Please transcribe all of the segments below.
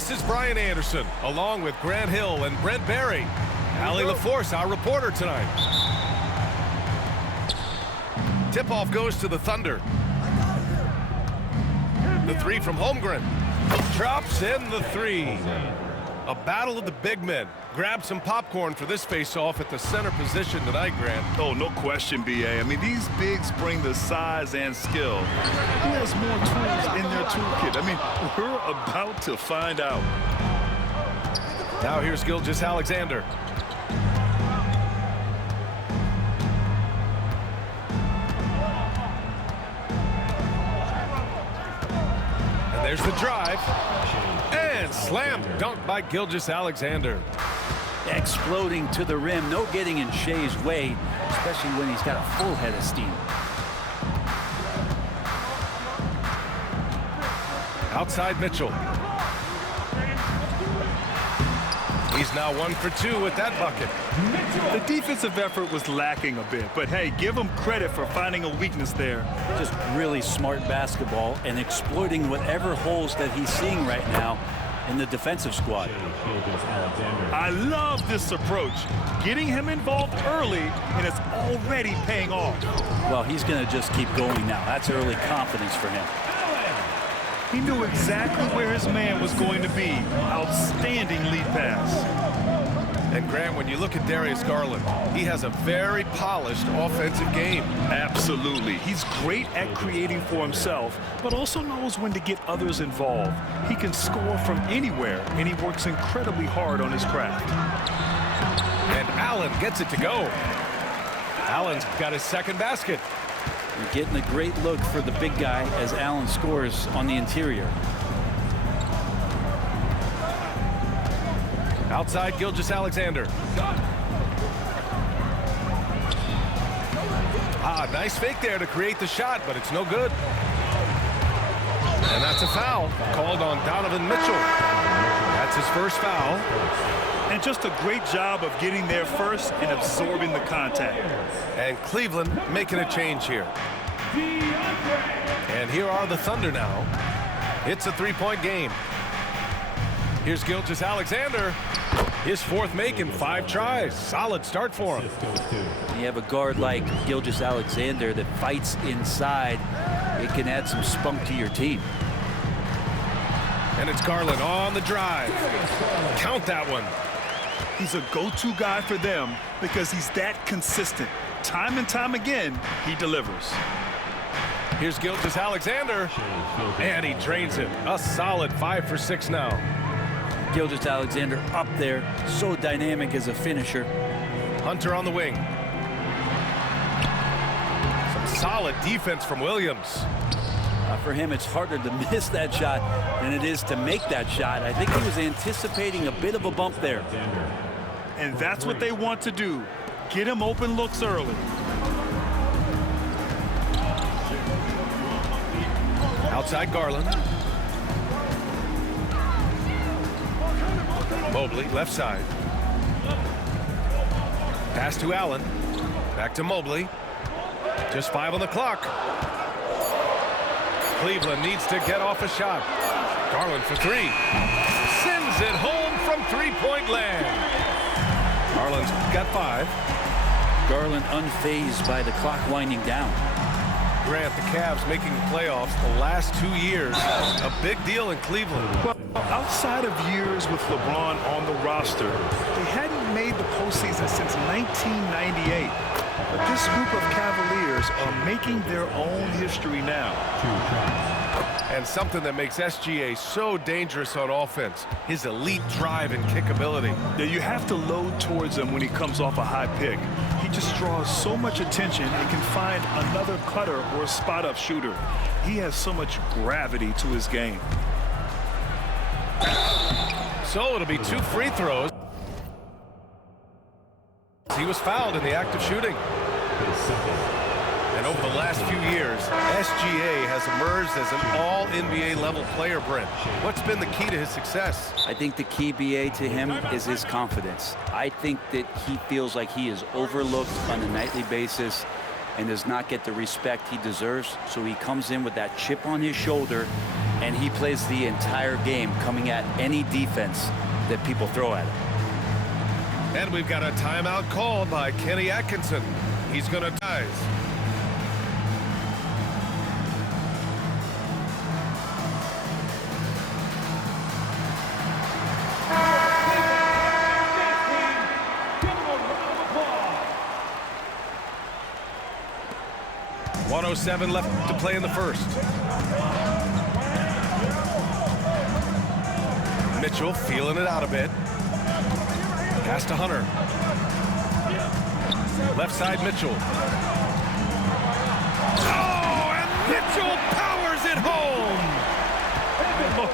This is Brian Anderson, along with Grant Hill and Brent Barry. Allie LaForce, our reporter tonight. Tip-off goes to the Thunder. The three from Holmgren. Drops in the three. A battle of the big men. Grab some popcorn for this face-off at the center position tonight, Grant. Oh, no question, B.A. I mean, these bigs bring the size and skill. Who has more tools in their toolkit? I mean, we're about to find out. Now here's Gilgeous-Alexander. And there's the drive. And slam dunk by Gilgeous-Alexander. Exploding to the rim, no getting in Shea's way, especially when he's got a full head of steam. Outside Mitchell. He's now 1 for 2 with that bucket. The defensive effort was lacking a bit, but hey, give him credit for finding a weakness there. Just really smart basketball and exploiting whatever holes that he's seeing right now in the defensive squad. I love this approach. Getting him involved early, and it's already paying off. Well, he's going to just keep going now. That's early confidence for him. He knew exactly where his man was going to be. Outstanding lead pass. And Grant, when you look at Darius Garland, he has a very polished offensive game. Absolutely. He's great at creating for himself, but also knows when to get others involved. He can score from anywhere, and he works incredibly hard on his craft. And Allen gets it to go. Allen's got his second basket. You're getting a great look for the big guy as Allen scores on the interior. Outside Gilgeous-Alexander. Nice fake there to create the shot, but it's no good. And that's a foul called on Donovan Mitchell. That's his first foul. And just a great job of getting there first and absorbing the contact. And Cleveland making a change here. And here are the Thunder now. It's a three-point game. Here's Gilgeous-Alexander. His fourth make in 5 tries. Solid start for him. You have a guard like Gilgeous-Alexander that fights inside. It can add some spunk to your team. And it's Garland on the drive. Count that one. He's a go-to guy for them because he's that consistent. Time and time again, he delivers. Here's Gilgeous-Alexander. And he drains it. A solid 5 for 6 now. Gilgeous-Alexander up there, so dynamic as a finisher. Hunter on the wing. Some solid defense from Williams. For him, it's harder to miss that shot than it is to make that shot. I think he was anticipating a bit of a bump there. And that's what they want to do. Get him open looks early. Outside Garland. Mobley, left side. Pass to Allen. Back to Mobley. Just 5 on the clock. Cleveland needs to get off a shot. Garland for 3. Sends it home from three-point land. Garland's got 5. Garland unfazed by the clock winding down. Grant, the Cavs making the playoffs the last 2 years. A big deal in Cleveland. Well, outside of years with LeBron on the roster, they hadn't made the postseason since 1998. But this group of Cavaliers are making their own history now. And something that makes SGA so dangerous on offense, his elite drive and kick ability. Now you have to load towards him when he comes off a high pick. He just draws so much attention and can find another cutter or spot-up shooter. He has so much gravity to his game. So it'll be 2 free throws. He was fouled in the act of shooting. And over the last few years, SGA has emerged as an all-NBA level player, Brent. What's been the key to his success? I think the key, BA, to him is his confidence. I think that he feels like he is overlooked on a nightly basis and does not get the respect he deserves. So he comes in with that chip on his shoulder and he plays the entire game coming at any defense that people throw at him. And we've got a timeout called by Kenny Atkinson. He's going to dive. .107 left to play in the first. Mitchell feeling it out a bit. Pass to Hunter. Left side, Mitchell. Oh, and Mitchell powers it home!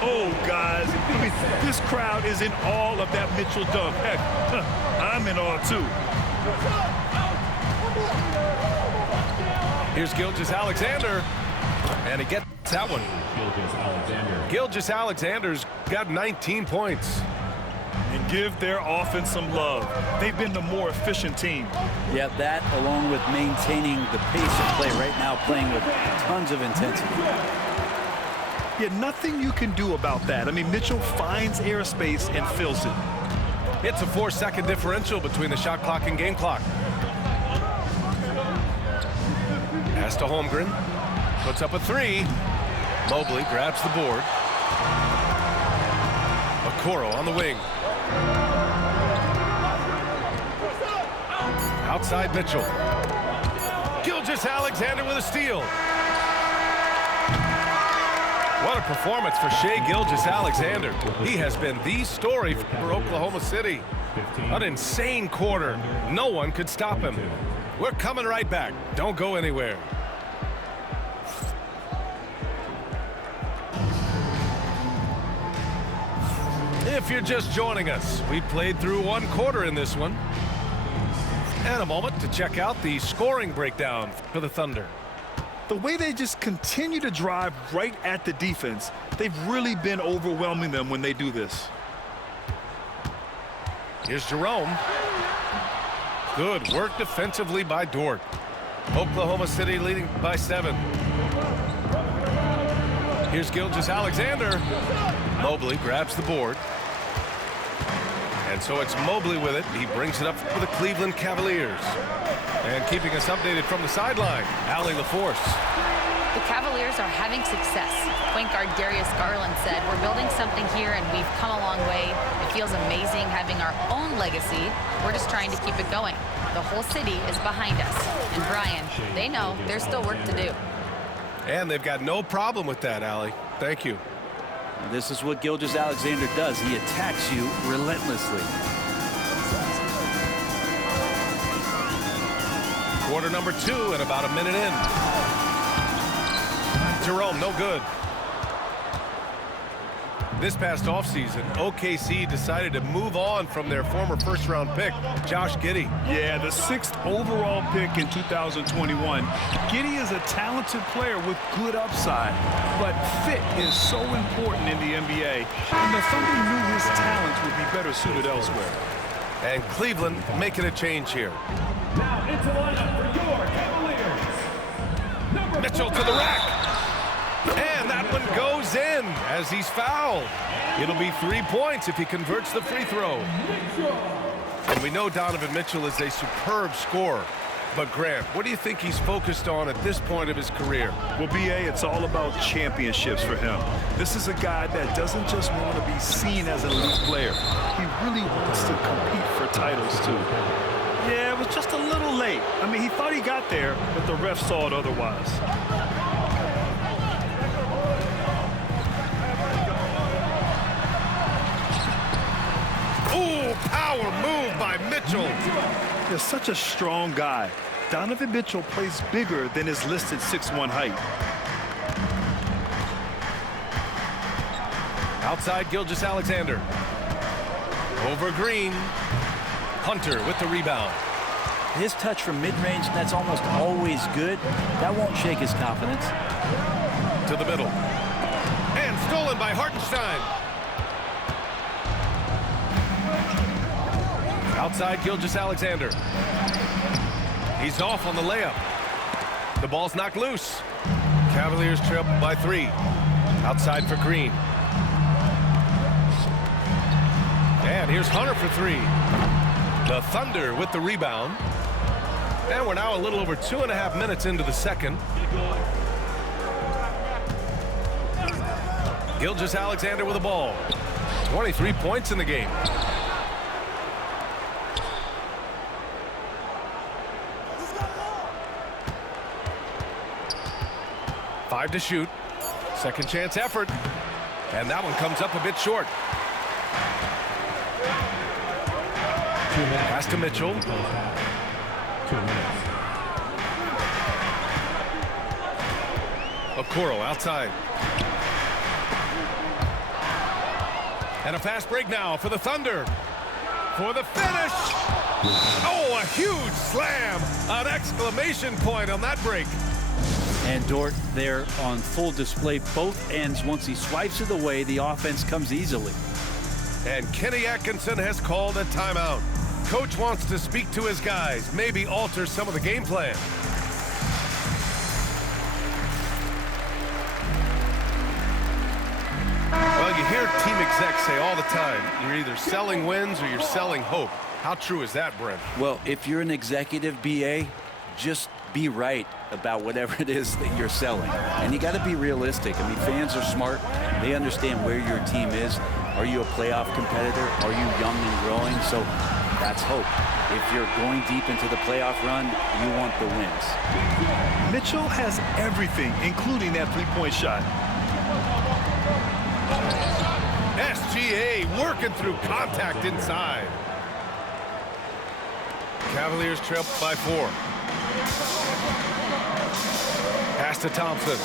Oh, guys, I mean, this crowd is in awe of that Mitchell dunk. Heck, I'm in awe, too. Here's Gilgeous-Alexander, and he gets that one. Gilgeous-Alexander's got 19 points. And give their offense some love. They've been the more efficient team. Yeah, that along with maintaining the pace of play right now, playing with tons of intensity. Yeah, nothing you can do about that. I mean, Mitchell finds airspace and fills it. It's a 4-second differential between the shot clock and game clock. Pass to Holmgren. Puts up a three. Mobley grabs the board. Okoro on the wing. Outside Mitchell. Gilgeous-Alexander with a steal. What a performance for Shai Gilgeous-Alexander. He has been the story for Oklahoma City. An insane quarter. No one could stop him. We're coming right back. Don't go anywhere. If you're just joining us, we played through one quarter in this one. And a moment to check out the scoring breakdown for the Thunder. The way they just continue to drive right at the defense, they've really been overwhelming them when they do this. Here's Jerome. Good work defensively by Dort. Oklahoma City leading by 7. Here's Gilgeous-Alexander. Mobley grabs the board. And so it's Mobley with it. He brings it up for the Cleveland Cavaliers. And keeping us updated from the sideline, Allie LaForce. The Cavaliers are having success. Point guard Darius Garland said, "We're building something here and we've come a long way. It feels amazing having our own legacy. We're just trying to keep it going. The whole city is behind us." And Brian, they know there's still work to do. And they've got no problem with that, Allie. Thank you. This is what Gilgeous-Alexander does. He attacks you relentlessly. Quarter number 2 and about a minute in. Jerome, no good. This past offseason, OKC decided to move on from their former first-round pick, Josh Giddey. Yeah, the 6th overall pick in 2021. Giddey is a talented player with good upside, but fit is so important in the NBA, and the Thunder knew his talents would be better suited elsewhere. And Cleveland making a change here. Now into lineup for your Cavaliers. Mitchell to the rack. And that one goes in as he's fouled. It'll be 3 points if he converts the free throw. And we know Donovan Mitchell is a superb scorer. But Grant, what do you think he's focused on at this point of his career? Well, B.A., it's all about championships for him. This is a guy that doesn't just want to be seen as an elite player. He really wants to compete for titles, too. Yeah, it was just a little late. I mean, he thought he got there, but the ref saw it otherwise. Ooh, power move by Mitchell. He's such a strong guy. Donovan Mitchell plays bigger than his listed 6'1" height. Outside Gilgeous-Alexander. Over Green. Hunter with the rebound. His touch from mid-range, that's almost always good. That won't shake his confidence. To the middle. And stolen by Hartenstein. Outside Gilgeous-Alexander. He's off on the layup. The ball's knocked loose. Cavaliers trail by 3. Outside for Green. And here's Hunter for three. The Thunder with the rebound. And we're now a little over 2.5 minutes into the second. Gilgeous-Alexander with the ball. 23 points in the game. Five to shoot. Second chance effort. And that one comes up a bit short. Pass to Mitchell. 2 minutes. Okoro outside. And a fast break now for the Thunder. For the finish. Oh, a huge slam. An exclamation point on that break. And Dort there on full display, both ends. Once he swipes it away, the offense comes easily. And Kenny Atkinson has called a timeout. Coach wants to speak to his guys, maybe alter some of the game plan. Well, you hear team execs say all the time, you're either selling wins or you're selling hope. How true is that, Brent? Well, if you're an executive BA, just be right about whatever it is that you're selling. And you got to be realistic. I mean, fans are smart. They understand where your team is. Are you a playoff competitor? Are you young and growing? So that's hope. If you're going deep into the playoff run, you want the wins. Mitchell has everything, including that three-point shot. SGA working through contact inside. Cavaliers trail by 4. Pass to Thompson.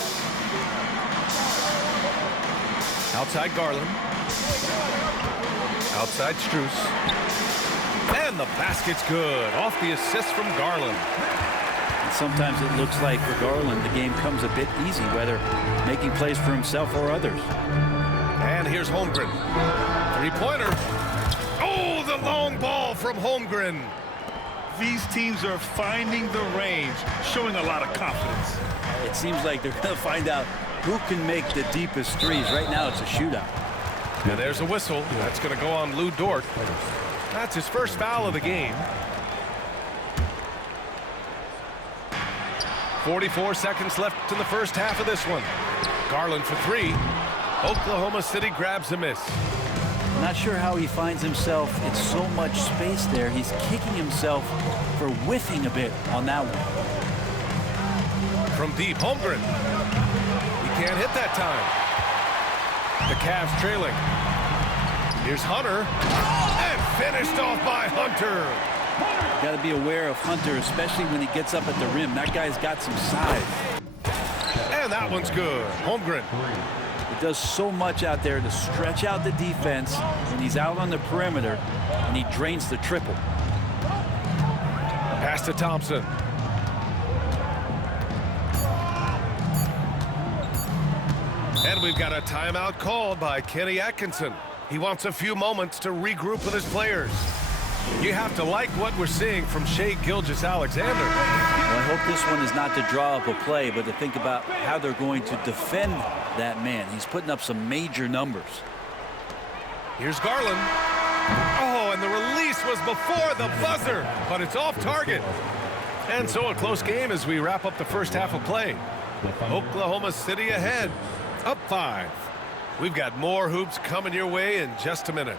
Outside Garland. Outside Strus. And the basket's good. Off the assist from Garland. And sometimes it looks like for Garland, the game comes a bit easy, whether making plays for himself or others. And here's Holmgren. Three-pointer. Oh, the long ball from Holmgren. These teams are finding the range, showing a lot of confidence. It seems like they're going to find out who can make the deepest threes. Right now, it's a shootout. And there's a whistle. That's going to go on Lou Dort. That's his first foul of the game. 44 seconds left in the first half of this one. Garland for three. Oklahoma City grabs a miss. Not sure how he finds himself in so much space there. He's kicking himself for whiffing a bit on that one. From deep, Holmgren. He can't hit that time. The Cavs trailing. Here's Hunter. And finished off by Hunter. Got to be aware of Hunter, especially when he gets up at the rim. That guy's got some size. And that one's good. Holmgren. He does so much out there to stretch out the defense when he's out on the perimeter, and he drains the triple. Pass to Thompson. And we've got a timeout called by Kenny Atkinson. He wants a few moments to regroup with his players. You have to like what we're seeing from Shai Gilgeous-Alexander. Well, I hope this one is not to draw up a play, but to think about how they're going to defend that man. He's putting up some major numbers. Here's Garland. Oh, and the release was before the buzzer, but it's off target. And so a close game as we wrap up the first half of play. Oklahoma City ahead, up 5. We've got more hoops coming your way in just a minute.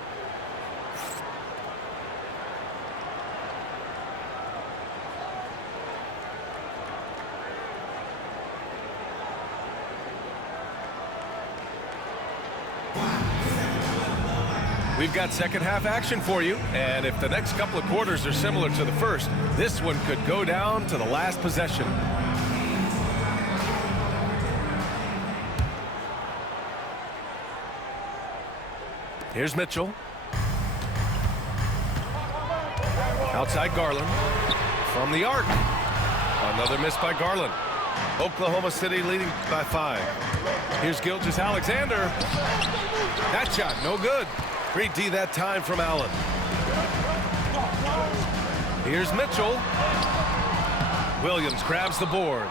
We've got second half action for you, and if the next couple of quarters are similar to the first, this one could go down to the last possession. Here's Mitchell. Outside Garland. From the arc. Another miss by Garland. Oklahoma City leading by 5. Here's Gilgeous-Alexander. That shot, no good. Great D that time from Allen. Here's Mitchell. Williams grabs the board.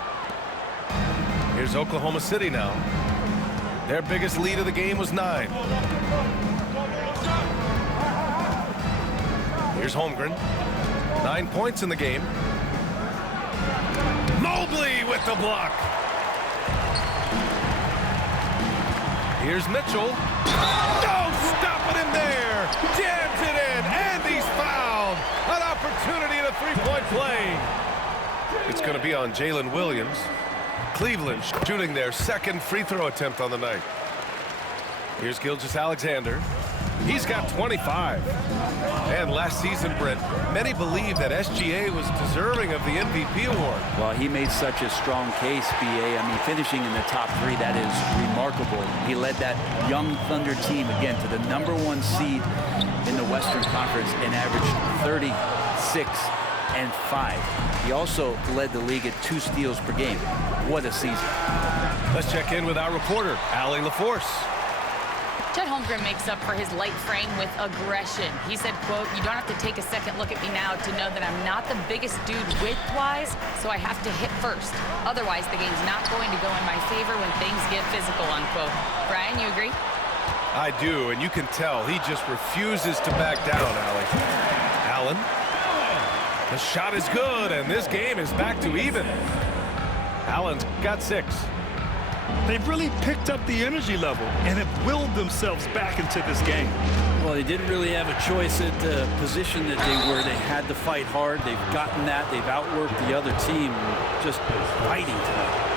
Here's Oklahoma City now. Their biggest lead of the game was 9. Here's Holmgren. 9 points in the game. Mobley with the block. Here's Mitchell. No, stopping him there. Jams it in, and he's fouled. An opportunity in a three-point play. It's going to be on Jalen Williams. Cleveland shooting their second free throw attempt on the night. Here's Gilgeous-Alexander. He's got 25. And last season, Brent, many believe that SGA was deserving of the MVP award. Well, he made such a strong case, B.A. I mean, finishing in the top 3, that is remarkable. He led that young Thunder team, again, to the #1 seed in the Western Conference and averaged 36 and 5. He also led the league at 2 steals per game. What a season. Let's check in with our reporter, Allie LaForce. Chet Holmgren makes up for his light frame with aggression. He said, quote, "You don't have to take a second look at me now to know that I'm not the biggest dude width-wise, so I have to hit first. Otherwise, the game's not going to go in my favor when things get physical," unquote. Brian, you agree? I do, and you can tell he just refuses to back down, Allie. Allen. The shot is good, and this game is back to even. Allen's got 6. They've really picked up the energy level and have willed themselves back into this game. Well, they didn't really have a choice at the position that they were. They had to fight hard. They've gotten that. They've outworked the other team, just fighting tonight.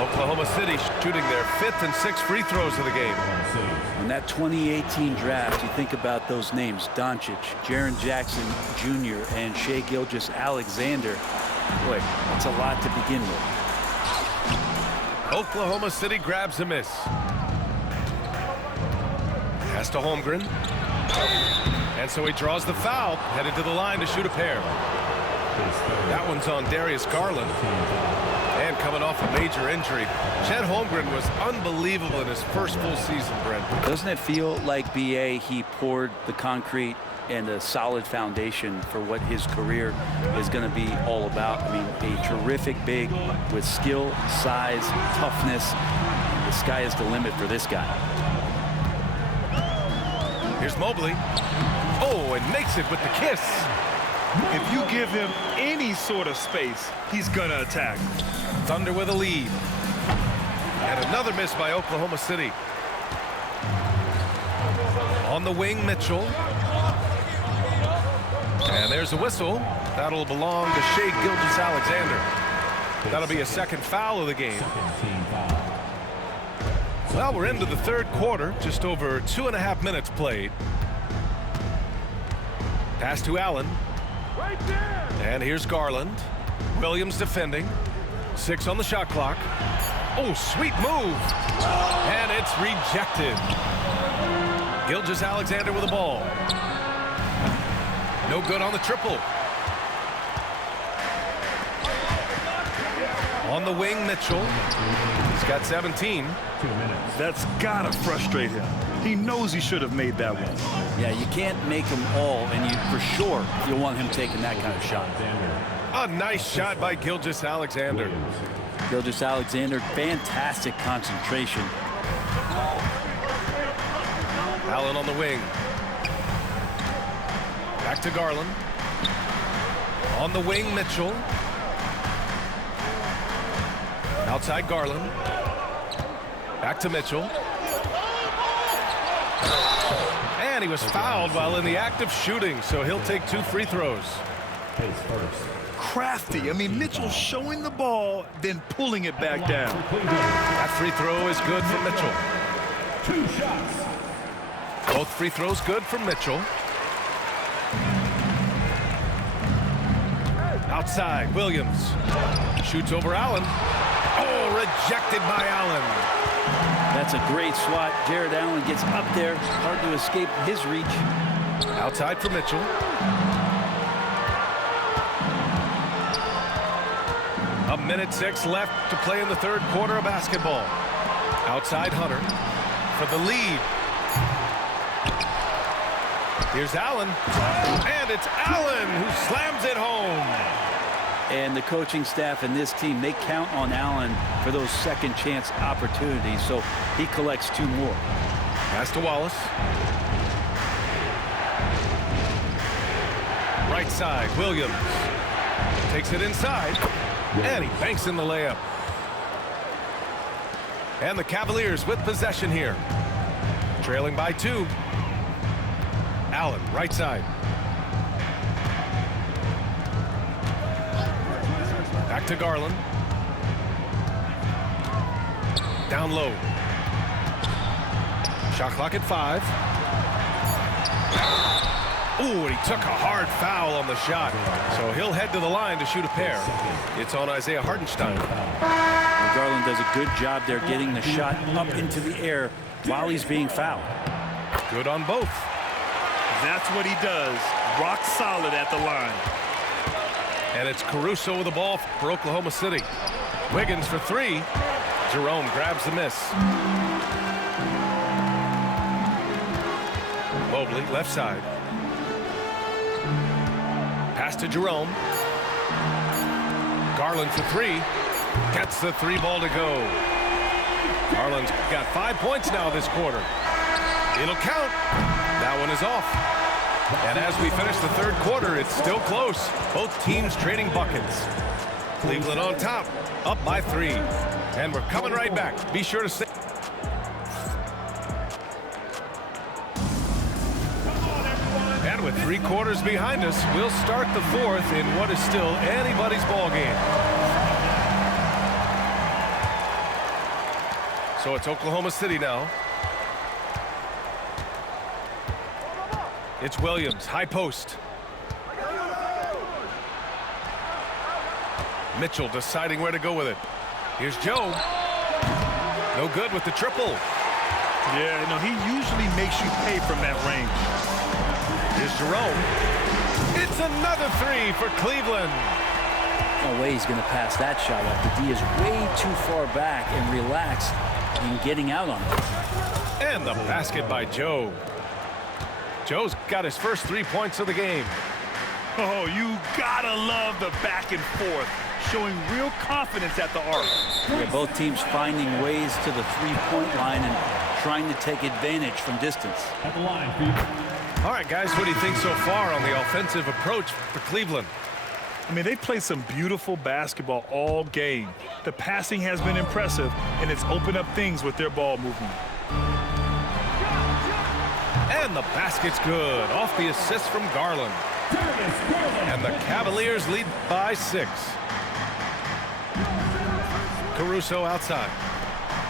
Oklahoma City shooting their 5th and 6th free throws of the game. In that 2018 draft, you think about those names, Doncic, Jaren Jackson Jr., and Shai Gilgeous-Alexander. Boy, that's a lot to begin with. Oklahoma City grabs a miss. Pass to Holmgren. And so he draws the foul, headed to the line to shoot a pair. That one's on Darius Garland. And coming off a major injury, Chet Holmgren was unbelievable in his first full season, Brent. Doesn't it feel like, B.A., he poured the concrete and a solid foundation for what his career is going to be all about? I mean, a terrific big with skill, size, toughness. The sky is the limit for this guy. Here's Mobley. Oh, and makes it with the kiss. If you give him any sort of space, he's gonna attack. Thunder with a lead. And another miss by Oklahoma City. On the wing, Mitchell. And there's a whistle. That'll belong to Shai Gilgeous-Alexander. That'll be a second foul of the game. Well, we're into the third quarter. Just over 2.5 minutes played. Pass to Allen. And here's Garland. Williams defending. 6 on the shot clock. Oh, sweet move. And it's rejected. Gilgeous-Alexander with the ball. No good on the triple. On the wing, Mitchell. He's got 17. That's gotta frustrate him. He knows he should have made that one. Yeah, you can't make them all, and you for sure you'll want him taking that kind of shot. A nice shot by Gilgeous-Alexander. Gilgeous-Alexander, fantastic concentration. Allen on the wing. Back to Garland. On the wing, Mitchell. Outside Garland. Back to Mitchell. And he was fouled while in the act of shooting, so he'll take 2 free throws. Crafty. I mean, Mitchell showing the ball, then pulling it back down. That free throw is good for Mitchell. 2 shots. Both free throws good for Mitchell. Outside, Williams. Shoots over Allen. Oh, rejected by Allen. That's a great swat. Jared Allen gets up there. Hard to escape his reach. Outside for Mitchell. A minute 6 left to play in the third quarter of basketball. Outside Hunter for the lead. Here's Allen. And it's Allen who slams it home. And the coaching staff and this team, they count on Allen for those second chance opportunities. So he collects 2 more. Pass to Wallace. Right side, Williams. Takes it inside. And he banks in the layup. And the Cavaliers with possession here. Trailing by 2. Allen, right side. Back to Garland. Down low. Shot clock at 5. Ooh, and he took a hard foul on the shot. So he'll head to the line to shoot a pair. It's on Isaiah Hartenstein. And Garland does a good job there getting the shot up into the air while he's being fouled. Good on both. That's what he does. Rock solid at the line. And it's Caruso with the ball for Oklahoma City. Wiggins for 3. Jerome grabs the miss. Mobley, left side. Pass to Jerome. Garland for 3. Gets the 3 ball to go. Garland's got 5 points now this quarter. It'll count. That one is off. And as we finish the 3rd quarter, it's still close. Both teams trading buckets. Cleveland on top, up by 3. And we're coming right back. Be sure to stay. And with 3 quarters behind us, we'll start the 4th in what is still anybody's ball game. So it's Oklahoma City now. It's Williams, high post. Mitchell deciding where to go with it. Here's Joe. No good with the triple. Yeah, no, he usually makes you pay from that range. Here's Jerome. It's another 3 for Cleveland. No way he's going to pass that shot up. The D is way too far back and relaxed in getting out on it. And the basket by Joe. Joe's got his first 3 points of the game. Oh, you gotta love the back and forth, showing real confidence at the arc. Yeah, both teams finding ways to the 3-point line and trying to take advantage from distance. At the line for you. All right, guys, what do you think so far on the offensive approach for Cleveland? I mean, they played some beautiful basketball all game. The passing has been impressive, and it's opened up things with their ball movement. And the basket's good. Off the assist from Garland. And the Cavaliers lead by 6. Caruso outside.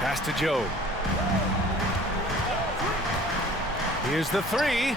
Pass to Joe. Here's the 3.